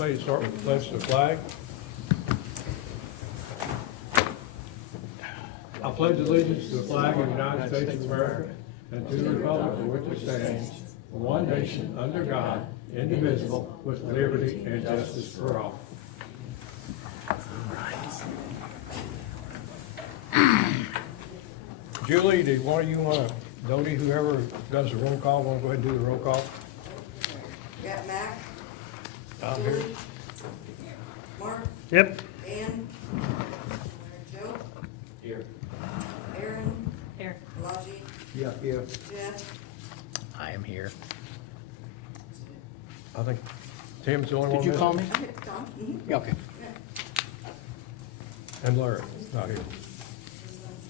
say to start with the pledge to the flag. I pledge allegiance to the flag of the United States of America and to the republic for which it stands, one nation, under God, indivisible, with liberty and justice for all. Julie, did one of you want to, Dodie, whoever does the roll call, want to go ahead and do the roll call? Got Mac, I'm here. Julie, Mark, Yep. Dan, Joe, Here. Aaron, Here. Elijah, Yeah. Jeff, I am here. I think Tim's the only one. Did you call me? Tom. Mm-hmm. Yeah, okay. And Larry, not here.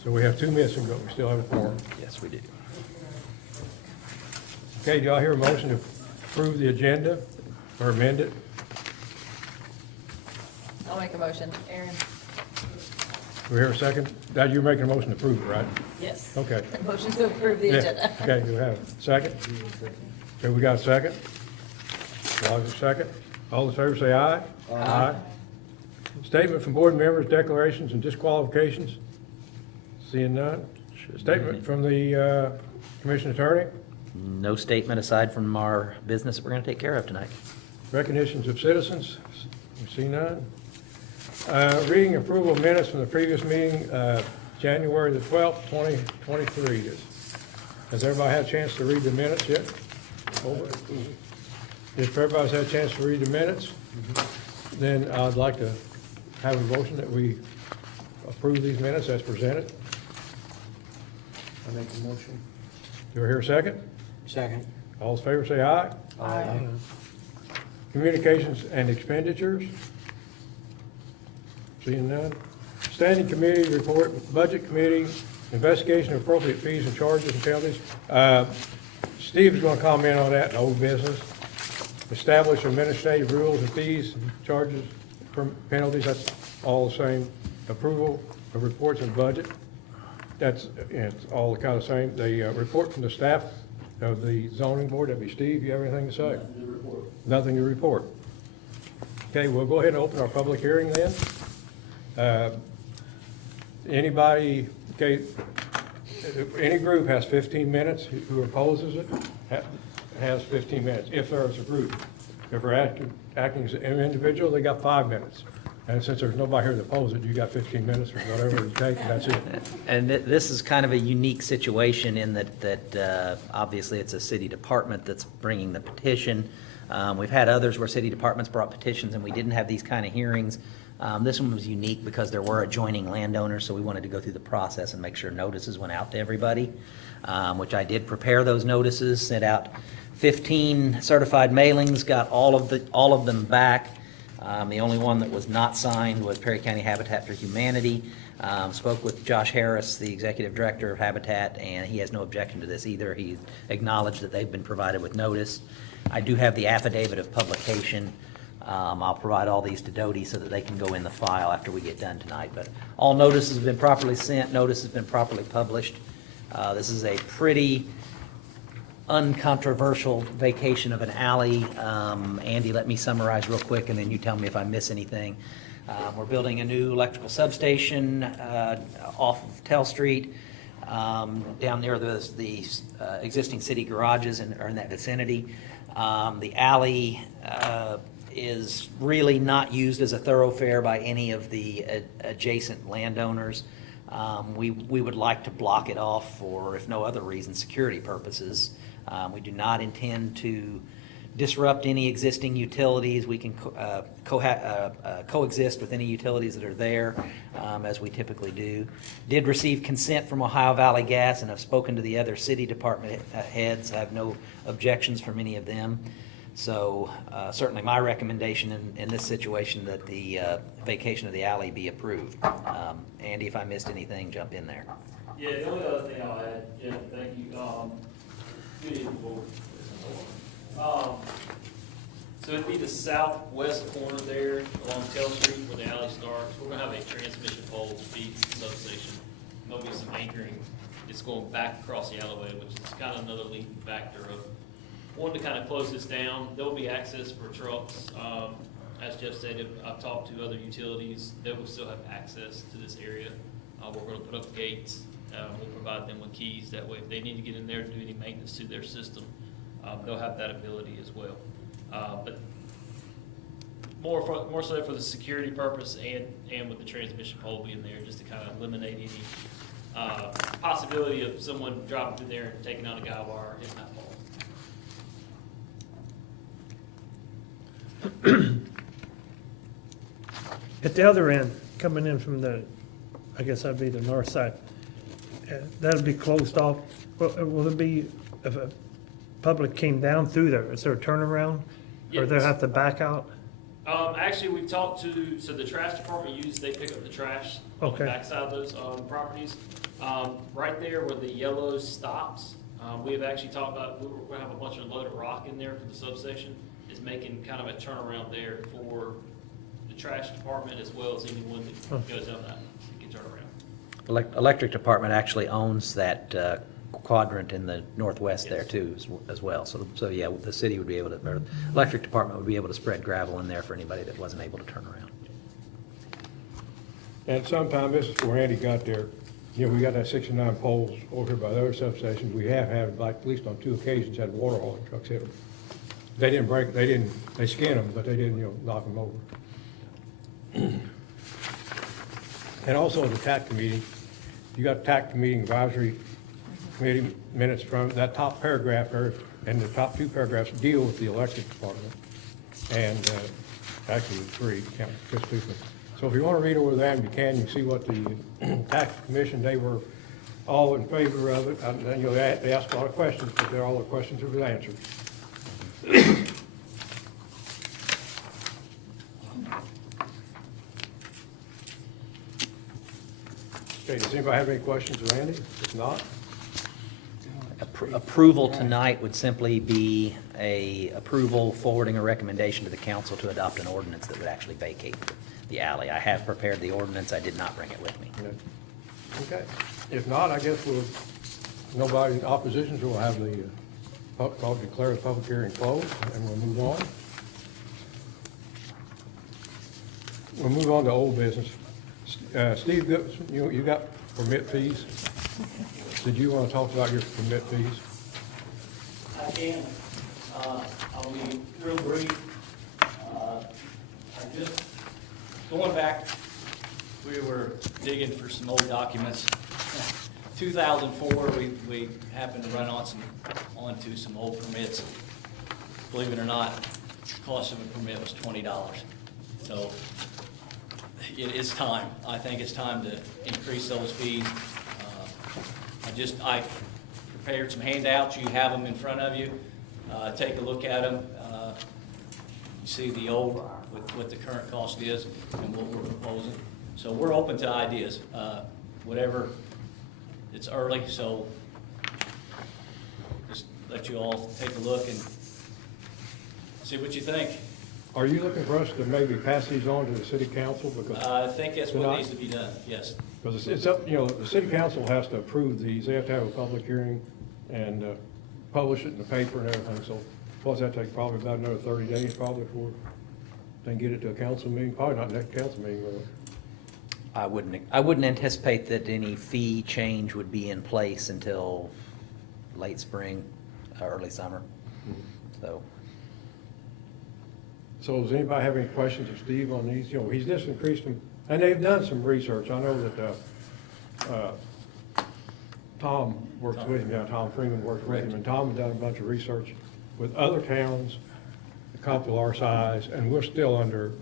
So we have two missing, but we still have a quorum. Yes, we do. Okay, do y'all hear a motion to approve the agenda or amend it? I'll make a motion. Aaron? Do we hear a second? That you're making a motion to approve it, right? Yes. Okay. Motion to approve the Yeah. agenda. Okay, do we have a second? Okay, we got a second? Roger, second. All in favor say aye. Aye. Statement from board members, declarations and disqualifications. Seeing none. Statement from the commission attorney. No statement aside from our business that we're going to take care of tonight. Recognitions of citizens. We see none. Reading approval of minutes from the previous meeting, January the 12th, 2023. Has everybody had a chance to read the minutes yet? Over. If everybody's had a chance to read the minutes, then I'd like to have a motion that we approve these minutes as presented. I make a motion. Do I hear a second? Second. All in favor say aye. Aye. Communications and expenditures. Seeing none. Standing committee report, budget committee, investigation of appropriate fees and charges and penalties. Steve's going to comment on that in old business. Establish administrative rules and fees, charges, penalties, that's all the same. Approval of reports and budget, that's, it's all kind of the same. The report from the staff of the zoning board, that'd be Steve, you have anything to say? Nothing to report. Okay, we'll go ahead and open our public hearing then. Anybody, okay, any group has 15 minutes, who opposes it has 15 minutes, if there is a group. If we're acting as an individual, they got 5 minutes. And since there's nobody here to oppose it, you got 15 minutes or whatever you take, and that's it. And this is kind of a unique situation in that obviously it's a city department that's bringing the petition. We've had others where city departments brought petitions and we didn't have these kind of hearings. This one was unique because there were adjoining landowners, so we wanted to go through the process and make sure notices went out to everybody, which I did prepare those notices, sent out 15 certified mailings, got all of them back. The only one that was not signed was Perry County Habitat for Humanity. Spoke with Josh Harris, the executive director of Habitat, and he has no objection to this either. He acknowledged that they've been provided with notice. I do have the affidavit of publication. I'll provide all these to Dodie so that they can go in the file after we get done tonight. But all notices have been properly sent. Notice has been properly published. This is a pretty uncontroversial vacation of an alley. Andy, let me summarize real quick and then you tell me if I miss anything. We're building a new electrical substation off of Tell Street, down near the existing city garages are in that vicinity. The alley is really not used as a thoroughfare by any of the adjacent landowners. We would like to block it off for, if no other reason, security purposes. We do not intend to disrupt any existing utilities. We can coexist with any utilities that are there, as we typically do. Did receive consent from Ohio Valley Gas and have spoken to the other city department heads. I have no objections from any of them. So certainly my recommendation in this situation that the vacation of the alley be approved. Andy, if I missed anything, jump in there. Yeah, the only other thing I'll add, Jeff, thank you. Good evening, board. So it'd be the southwest corner there along Tell Street where the alley starts. We're gonna have a transmission pole that feeds the substation. There'll be some anchoring. It's going back across the alleyway, which is kind of another leading factor of wanting to kind of close this down. There'll be access for trucks as Jeff said, I've talked to other utilities, they will still have access to this area. We're gonna put up gates, we'll provide them with keys, that way if they need to get in there to do any maintenance to their system, they'll have that ability as well. But more so for the security purpose and with the transmission pole being there, just to kind of eliminate any possibility of someone dropping through there and taking out a guy wire, hitting that pole. At the other end, coming in from the, I guess that'd be the north side, that'd be closed off. Will it be, if a public came down through there, is there a turnaround? Or they'll Yes. have to back out? Actually, we've talked to, so the trash department they pick up the trash on the Okay. backside of those, properties. Right there where the yellow stops, we have actually talked about, we're gonna have a bunch of loaded rock in there for the substation, is making kind of a turnaround there for the trash department as well as anyone that goes down that, can turn around. Electric department actually owns that quadrant in the northwest there Yes. too, as well. So yeah, the city would be able to, or electric department would be able to spread gravel in there for anybody that wasn't able to turn around. And sometime, this is where Andy got there, you know, we got that 69 poles over here by the other substations. We have had, like, at least on 2 occasions, had water hauling trucks hit them. They didn't break, they skinned them, but they didn't, you know, knock them over. And also the TAC committee, you got TAC meeting advisory committee minutes from, that top paragraph there, and the top 2 paragraphs deal with the electric department. And, actually 3, count Chris Tuthman. So if you want to read over that, you can see what the tax commission, they were all in favor of it. And, you know, they asked a lot of questions, but all the questions were answered. Okay, does anybody have any questions of Randy? If not, Approval tonight would simply be a approval forwarding a recommendation to the council to adopt an ordinance that would actually vacate the alley. I have prepared the ordinance, I did not bring it with me. okay. If not, I guess nobody in opposition, so we'll have the, I'll declare the public hearing closed, and we'll move on. We'll move on to old business. Steve, you got permit fees? Did you want to talk about your permit fees? I can. I'll be real brief. I just, going back, we were digging for some old documents. 2004, we happened to run onto some old permits. Believe it or not, the cost of a permit was $20. So it's time. I think it's time to increase those fees. I prepared some handouts. You have them in front of you. Take a look at them. You see the old, what the current cost is and what we're proposing. So we're open to ideas. Whatever, it's early, so just let you all take a look and see what you think. Are you looking for us to maybe pass these on to the city council? Because I think that's what needs to be done, yes. Because it's up, you know, the city council has to approve these, they have to have a public hearing and publish it in the paper and everything, so what's that take, probably about another 30 days probably before they can get it to a council meeting, probably not next council meeting, really. I wouldn't anticipate that any fee change would be in place until late spring, early summer, so. So does anybody have any questions of Steve on these? You know, he's just increased them, and they've done some research. I know that Tom works with him, Tom Freeman works with him, and Tom has done a bunch of research with other towns, a couple our size, and we're still under,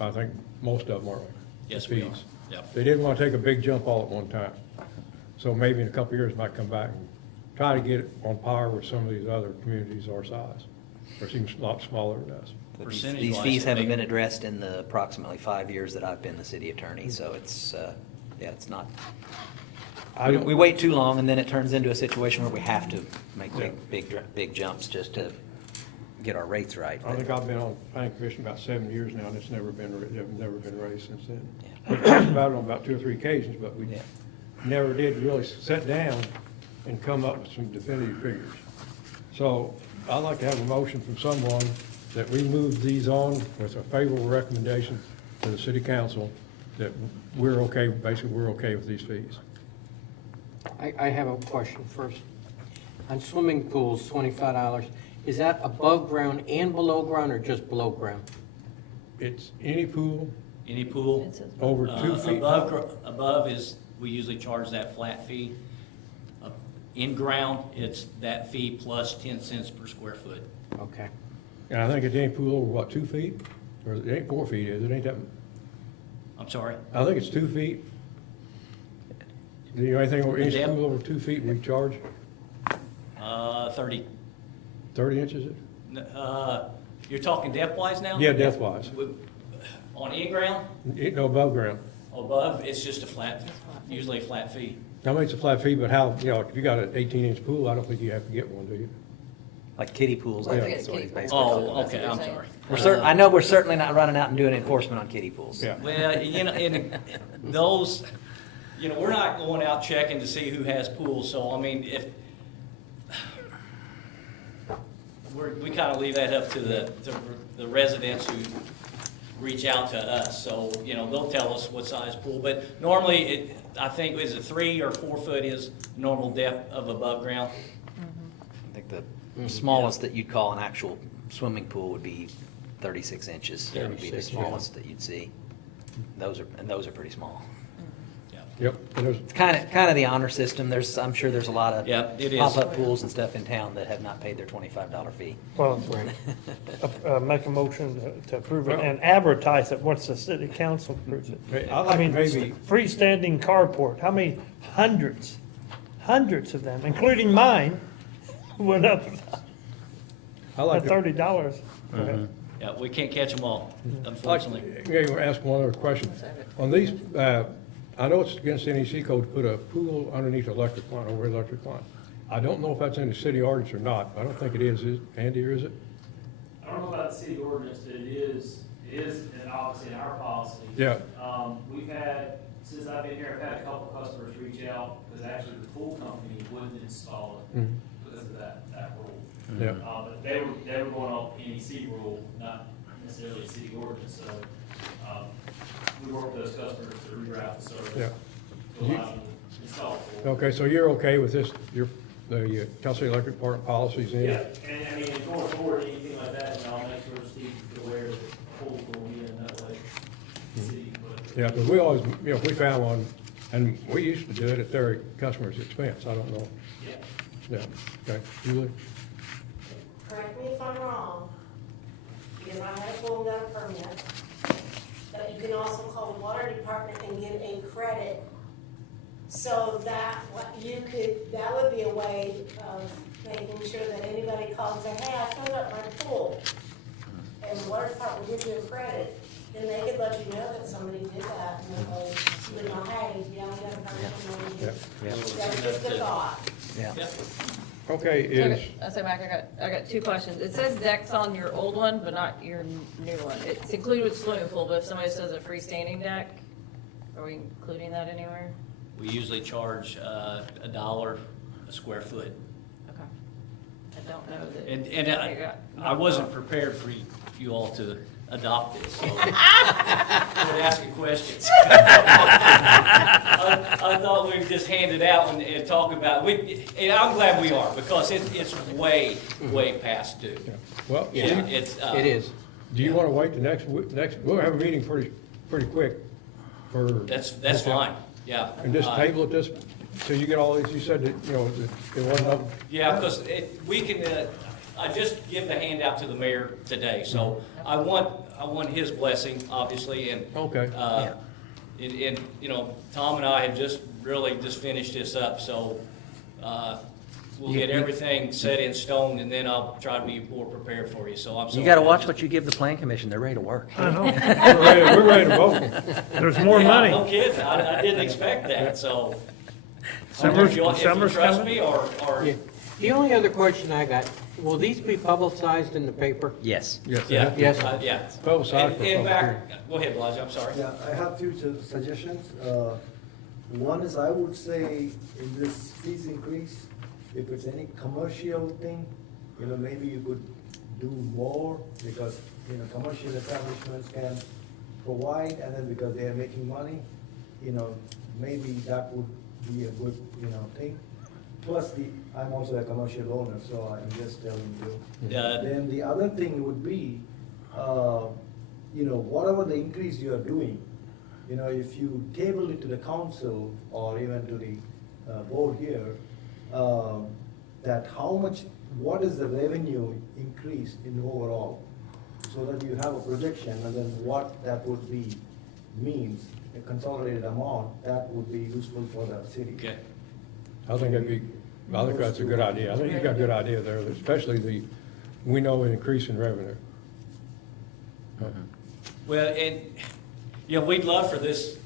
I think, most of them are. Yes, we are. fees. Yep. They didn't want to take a big jump all at one time. So maybe in a couple of years, might come back and try to get it on par with some of these other communities our size, or seems a lot smaller than us. These Percentage-wise, fees I haven't think- been addressed in the approximately 5 years that I've been the city attorney, so it's, yeah, it's not, we wait too long, and then it turns into a situation where we have to make big jumps just to get our rates right. I think I've been on planning commission about 7 years now, and it's never been raised since then. Yeah. We talked about it on about 2 or 3 occasions, but we Yeah. never did really sit down and come up with some definitive figures. So I'd like to have a motion from someone that we move these on with a favorable recommendation to the city council, that we're okay, basically, we're okay with these fees. I have a question first. On swimming pools, $25, is that above ground and below ground, or just below ground? It's any pool Any pool? It says- over 2 feet. Above is, we usually charge that flat fee. In ground, it's that fee plus 10 cents per square foot. Okay. And I think it's any pool over, what, 2 feet? Or it ain't 4 feet, is it? Ain't that, I'm sorry? I think it's 2 feet. Do you know anything over, any The depth? pool over 2 feet, we charge 30, 30 inches? you're talking depth-wise now? Yeah, depth-wise. On in-ground, No, above ground. above, it's just a flat, usually a flat fee. I mean, it's a flat fee, but how, you know, if you got an 18-inch pool, I don't think you have to get one, do you? Like kiddie pools, I Yeah. think is what he's Kiddie basically pools. talking Oh, about. okay, I'm sorry. We're certain, I know we're certainly not running out and doing enforcement on kiddie pools. Yeah. Well, you know, and those, you know, we're not going out checking to see who has pools, so, I mean, if, we kind of leave that up to the residents who reach out to us, so, you know, they'll tell us what size pool, but normally, I think, is it 3 or 4 foot is normal depth of above ground? I think the smallest that you'd call an actual swimming pool would be 36 inches. That would be the 36, yeah. smallest that you'd see. Those are pretty small. Yep. And there's, It's kind of the honor system. I'm sure there's a lot of Yeah, it is. pop-up pools and stuff in town that have not paid their $25 fee. Well, make a motion to approve it and advertise it once the city council approves it. Hey, I'd I like mean, maybe- freestanding carport, how many hundreds of them, including mine, went up I like at to, $30. Go ahead. Yeah, we can't catch them all, I'd like unfortunately. to ask one other question. On these, I know it's against the NEC code to put a pool underneath electric line, over electric line. I don't know if that's in the city ordinance or not. I don't think it is. Andy, or is it? I don't know about the city ordinance, but it is, and obviously in our policy. Yeah. We've had, since I've been here, I've had a couple customers reach out, because actually the pool company wouldn't install it Mhm. because of that rule. Yeah. But they were going off NEC rule, not necessarily a city ordinance, so, we work with those customers to reroute the service. Yeah. To allow them to install it. Okay, so you're okay with this, the Tennessee Electric Department policies in? Yeah, and I mean, going forward, anything like that, and I'll make sure Steve is aware that the pool's going in that way. See, but Yeah, because we always, you know, we found one, and we used to do it at their customer's expense. I don't know. yeah. Yeah, okay. Julie? Correct me if I'm wrong, because I had a pool and got a permit, but you can also call the water department and get a credit. So that, that would be a way of making sure that anybody calls and say, hey, I filled up my pool. And the water department will give you a credit, then they could let you know that somebody did that, and they'll, you know, hey, yeah, we got a permit. Yeah. That's just a thought. Yeah. Yep. Okay, is, I say, Mike, I got 2 questions. It says decks on your old one, but not your new one. It's included with swimming pool, but if somebody says a freestanding deck, are we including that anywhere? We usually charge $1 a square foot. Okay. I don't know that. And I wasn't prepared for you all to adopt this, so quit asking questions. I thought we'd just hand it out and talk about it. And I'm glad we are, because it's way past due. well, Yeah, It's, it is. do you want to wait the next, we'll have a meeting pretty quick for. That's fine, yeah. And just table it this, till you get all these, you said that, you know, that it wasn't up. Yeah, because we can, I just give the handout to the mayor today, so I want his blessing, obviously, and. Okay. And, you know, Tom and I have just finished this up, so, we'll get everything set in stone, and then I'll try to be more prepared for you, so I'm sorry. You got to watch what you give the plan commission. They're ready to work. I know, We're ready to vote. there's more Yeah, money. No kidding, I didn't expect that, so. Summer's- If you summer's trust coming. me, or, Yeah. The only other question I got, will these be publicized in the paper? Yes. Yes. yeah. Yes. Yeah. Publicized for In public fact, go ahead, Elijah, I'm sorry. Yeah, I have two suggestions. One is I would say in this fees increase, if it's any commercial thing, you know, maybe you could do more because, you know, commercial establishments can provide, and then because they are making money, you know, maybe that would be a good, you know, thing. Plus I'm also a commercial owner, so I'm just telling you. Yeah. Then the other thing would be, you know, whatever the increase you are doing, you know, if you table it to the council or even to the board here, that how much, what is the revenue increase in overall? So that you have a projection, and then what that would be, means, a consolidated amount, that would be useful for the city. Okay. I think that's a good idea. I think you got a good idea there, especially we know an increase in revenue. Well, and, you know, we'd love for this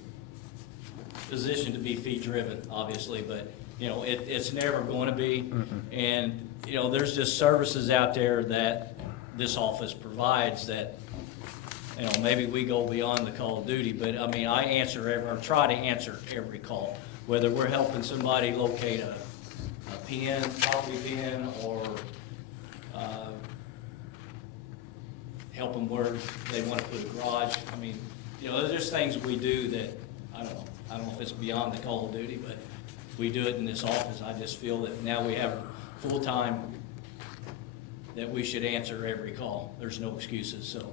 position to be fee-driven, obviously, but, you know, it's never going to be. And, you know, there's just services out there that this office provides that, you know, maybe we go beyond the call of duty, but, I mean, I try to answer every call, whether we're helping somebody locate a property pin, or help them where they want to put a garage. I mean, you know, there's things we do that, I don't know if it's beyond the call of duty, but we do it in this office. I just feel that now we have full-time, that we should answer every call. There's no excuses, so,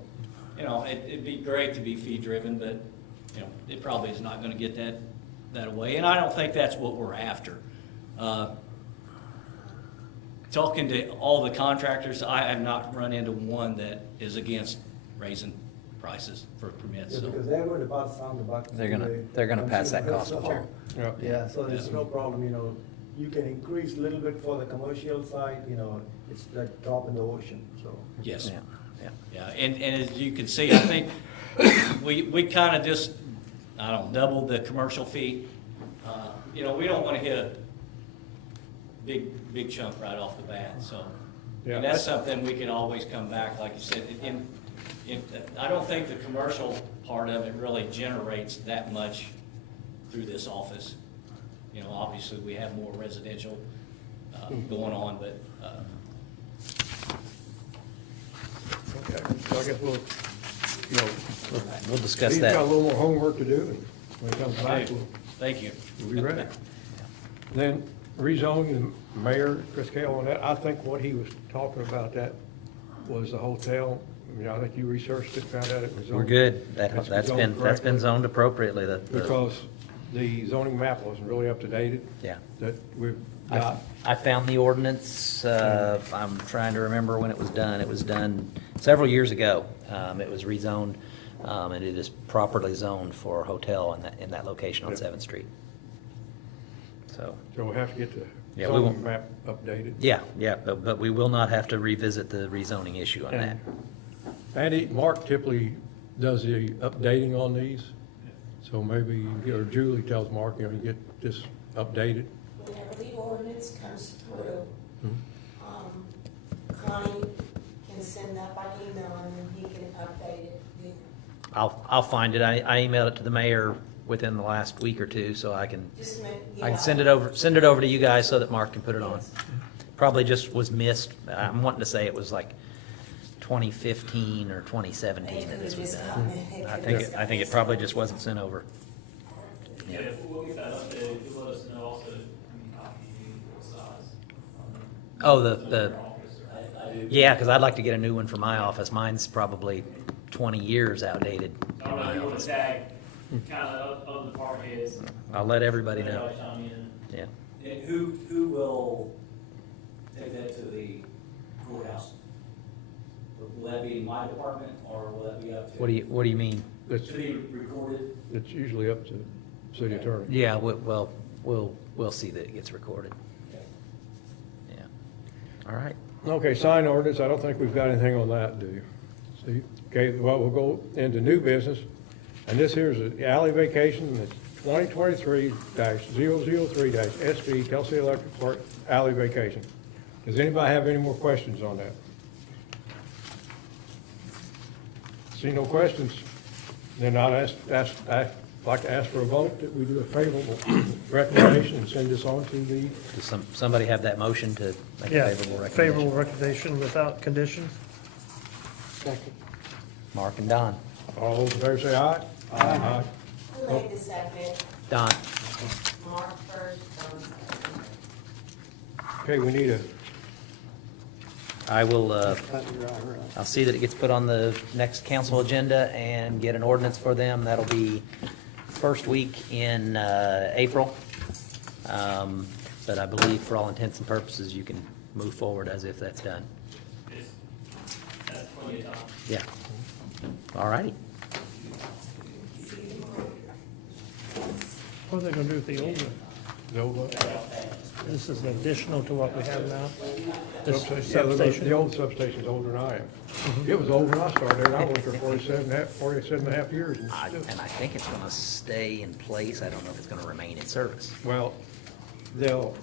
you know, it'd be great to be fee-driven, but, you know, it probably is not gonna get that away, and I don't think that's what we're after. Talking to all the contractors, I have not run into one that is against raising prices for permits, Yeah, so. because they're going to pass on the buck. They're gonna pass that cost on. Sure. Yeah. Yeah, so there's no problem, you know, you can increase a little bit for the commercial side, you know, it's like drop in the ocean, so. Yes. Yeah. Yeah, and as you can see, I think we kind of just, I don't know, doubled the commercial fee. You know, we don't want to hit a big chunk right off the bat, so. Yeah. And that's something we can always come back, like you said. I don't think the commercial part of it really generates that much through this office. You know, obviously, we have more residential going on, but, Okay, so I guess We'll discuss he's got a that. little more homework to do, and when he comes back, thank you. we'll be ready. Then rezoning, the mayor, Chris Kale on that, I think what he was talking about that was the hotel. I mean, I think you researched it, found out it was. We're good. It's That's zoned been correctly. zoned appropriately. Because the zoning map wasn't really up to date. Yeah. That we've I got. I found the ordinance, I'm trying to remember when it was done. It was done several years ago. It was rezoned, and it is properly zoned for a hotel in that location on Yeah. 7th Street. So, So we'll have to get the Yeah, we won't- zoning map updated. yeah, but we will not have to revisit the rezoning issue on that. And Mark typically does the updating on these, so maybe, or Julie tells Mark, you know, you get this updated. Whenever the ordinance comes through, Connie can send that by email and then he can update it. I'll find it. I emailed it to the mayor within the last week or two, so I can send it over to you guys so that Mark can put it on. Probably just was missed. I'm wanting to say it was like 2015 or 2017 that this was done. I think it probably just wasn't sent over. Yeah, we'll get that updated, you'll let us know also, how many copies you need, what size. Oh, Your office, right? yeah, because I'd like to get a new one for my office. Mine's probably 20 years outdated I in don't know if my you want office. to tag kind of other department heads. I'll let everybody know. Everybody chime in. Yeah. And who will take that to the courthouse? Will that be my department, or will that be up to? What do you mean? That's, To be recorded? it's usually up to city attorney. Yeah, well, we'll see that it gets recorded. Okay. Yeah. All right. Okay, sign ordinance, I don't think we've got anything on that, do you? Steve? Okay, well, we'll go into new business, and this here is the alley vacation, it's 2023-003-SV, Tennessee Electric Park Alley Vacation. Does anybody have any more questions on that? See no questions, then I'd like to ask for a vote that we do a favorable recommendation and send this on to the, Does somebody have that motion to make a Yeah, favorable recommendation? favorable recommendation without conditions. Second. Mark and Don. All those in favor say aye. Aye. Who made the second? Don, Mark first, Don second. Okay, we need a, I will, Cut your eye, right. I'll see that it gets put on the next council agenda and get an ordinance for them. That'll be first week in April. But I believe for all intents and purposes, you can move forward as if that's done. That's plenty of time. Yeah. All righty. What are they gonna do with the old one? the old one. This is additional to what we have now? This Substation. substation? The old substation's older than I am. It was old when I started there, and I worked for 47 and a half years. And still- And I think it's gonna stay in place. I don't know if it's gonna remain in service. Well, they'll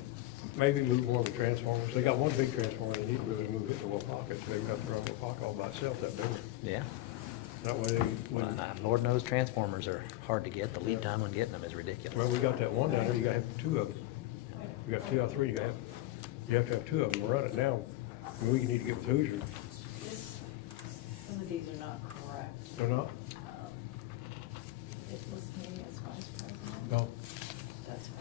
maybe move one of the transformers. They got one big transformer, they need to really move it to Wapaka, so they've got to run Wapaka all by itself, that big one. Yeah. That way they, Well, Lord knows transformers are hard to get. The lead time on getting them is ridiculous. well, we got that one down there, you gotta have two of them. You got 2 out of 3, you have to have 2 of them to run it now. I mean, we need to get with Hoosier. Some of these are not correct. They're not? It was me as vice president. No. That's from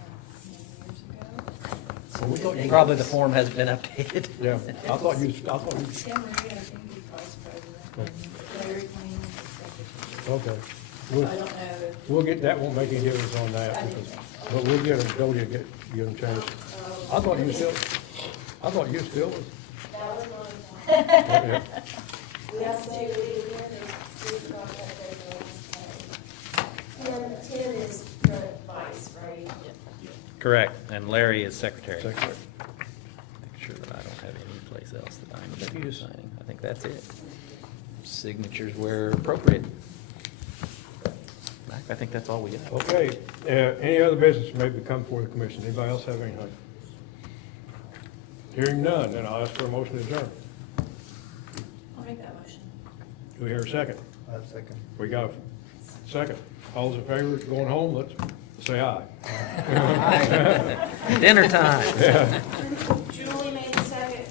many years ago. Well, we thought you. Probably the form has been updated. Yeah, I thought you, Tim Reed, I think he's vice president, and Larry Queen is secretary. okay. I We'll, don't know if. we'll get, that won't make any difference on that, I didn't because, think so. but we'll get them, Jody will get, them changed. I thought you still, I thought you still was. That was my Yeah. We have to do Tim is the vice, right? Correct. And Larry is secretary. Secretary. Make sure that I don't have any place else that I'm think you just- signing. I think that's it. Signatures where appropriate. Mac, I think that's all we got. Okay, any other business may come before the commission? Anybody else have anything? Hearing none, then I'll ask for a motion to adjourn. I'll make that motion. Do we hear a second? I'll second. We got a second. All those in favor of going home, let's say aye. Dinner time. Julie made the second.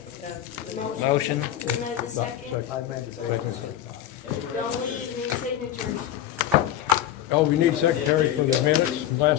Motion. Who made the second? I meant to say. Don't leave any signatures. Oh, we need secretary for the minutes from last